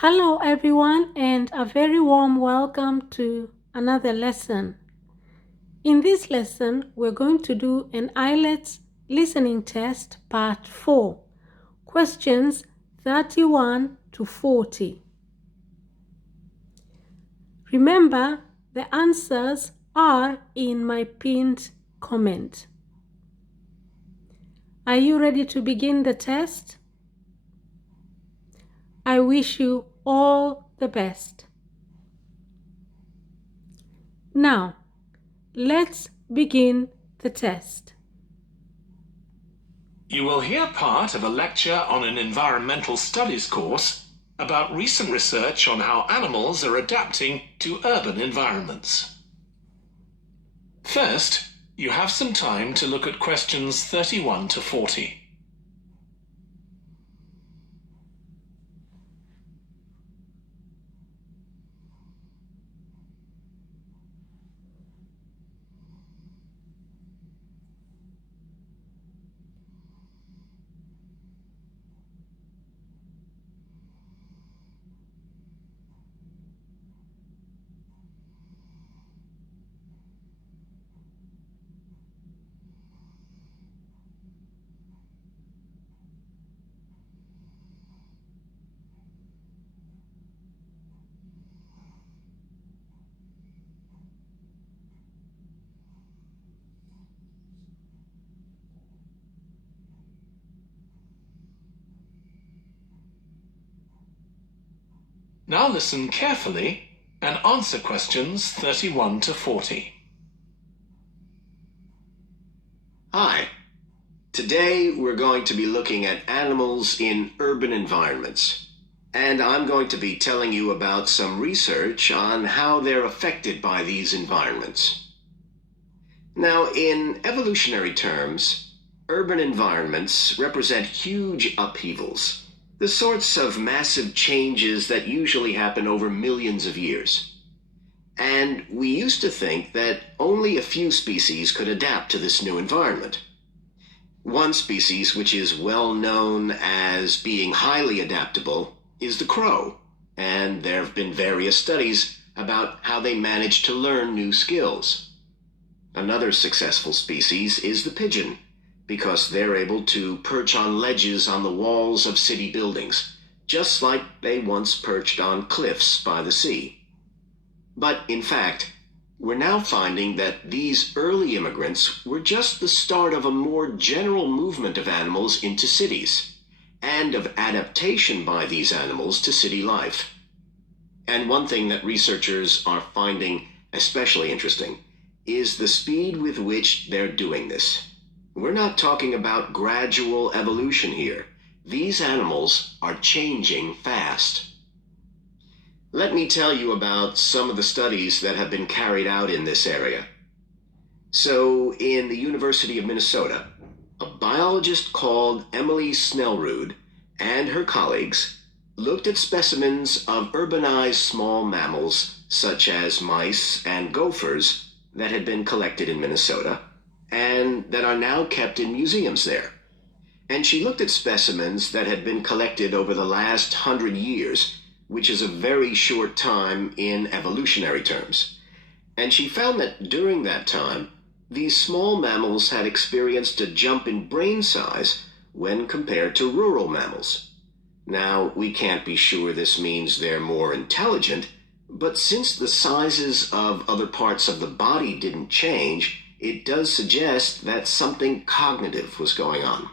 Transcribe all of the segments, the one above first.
Hello, everyone, and a very warm welcome to another lesson. In this lesson, we're going to do an IELTS listening test part 4, questions 31 to 40. Remember, the answers are in my pinned comment. Are you ready to begin the test? I wish you all the best. Now, let's begin the test. You will hear part of a lecture on an environmental studies course about recent research on how animals are adapting to urban environments. First, you have some time to look at questions 31 to 40. Now listen carefully and answer questions 31 to 40. Hi. Today we're going to be looking at animals in urban environments. And I'm going to be telling you about some research on how they're affected by these environments. Now, in evolutionary terms, urban environments represent huge upheavals, the sorts of massive changes that usually happen over millions of years. And we used to think that only a few species could adapt to this new environment. One species which is well known as being highly adaptable is the crow, and there have been various studies about how they manage to learn new skills. Another successful species is the pigeon, because they're able to perch on ledges on the walls of city buildings, just like they once perched on cliffs by the sea. But in fact, we're now finding that these early immigrants were just the start of a more general movement of animals into cities, and of adaptation by these animals to city life. And one thing that researchers are finding especially interesting is the speed with which they're doing this. We're not talking about gradual evolution here. These animals are changing fast. Let me tell you about some of the studies that have been carried out in this area. So, in the University of Minnesota, a biologist called Emily Snellrud and her colleagues looked at specimens of urbanized small mammals such as mice and gophers that had been collected in Minnesota and that are now kept in museums there. And she looked at specimens that had been collected over the last 100 years, which is a very short time in evolutionary terms. And she found that during that time, these small mammals had experienced a jump in brain size when compared to rural mammals. Now, we can't be sure this means they're more intelligent, but since the sizes of other parts of the body didn't change, it does suggest that something cognitive was going on.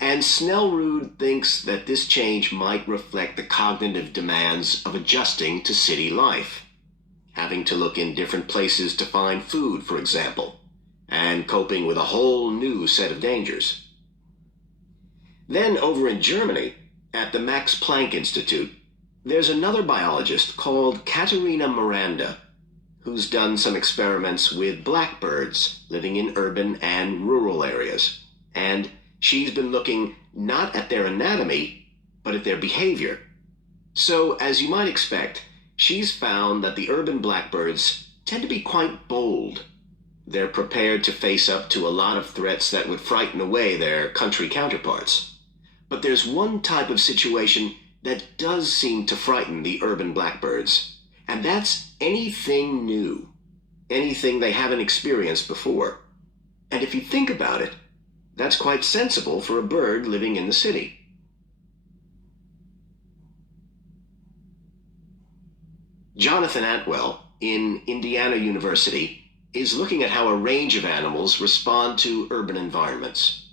And Snellrud thinks that this change might reflect the cognitive demands of adjusting to city life, having to look in different places to find food, for example, and coping with a whole new set of dangers. Then over in Germany, at the Max Planck Institute, there's another biologist called Katharina Miranda, who's done some experiments with blackbirds living in urban and rural areas. And she's been looking not at their anatomy, but at their behavior. So, as you might expect, she's found that the urban blackbirds tend to be quite bold. They're prepared to face up to a lot of threats that would frighten away their country counterparts. But there's one type of situation that does seem to frighten the urban blackbirds, and that's anything new, anything they haven't experienced before. And if you think about it, that's quite sensible for a bird living in the city. Jonathan Atwell, in Indiana University, is looking at how a range of animals respond to urban environments.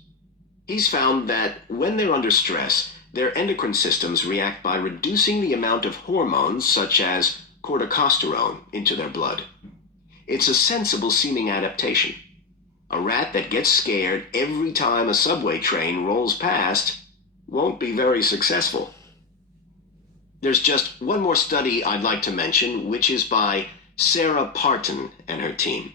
He's found that when they're under stress, their endocrine systems react by reducing the amount of hormones such as corticosterone into their blood. It's a sensible-seeming adaptation. A rat that gets scared every time a subway train rolls past won't be very successful. There's just one more study I'd like to mention, which is by Sarah Parton and her team.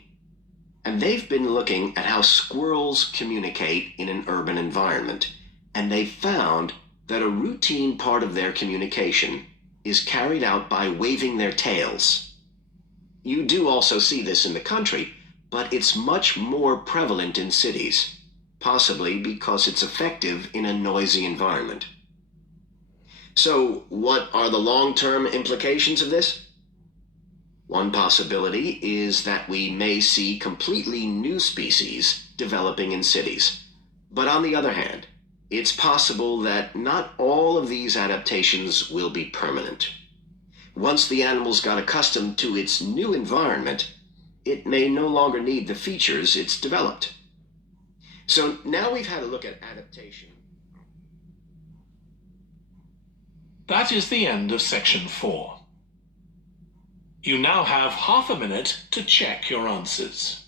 And they've been looking at how squirrels communicate in an urban environment, and they've found that a routine part of their communication is carried out by waving their tails. You do also see this in the country, but it's much more prevalent in cities, possibly because it's effective in a noisy environment. So, what are the long-term implications of this? One possibility is that we may see completely new species developing in cities. But on the other hand, it's possible that not all of these adaptations will be permanent. Once the animals got accustomed to its new environment, it may no longer need the features it's developed. So now we've had a look at adaptation. That is the end of section 4. You now have half a minute to check your answers.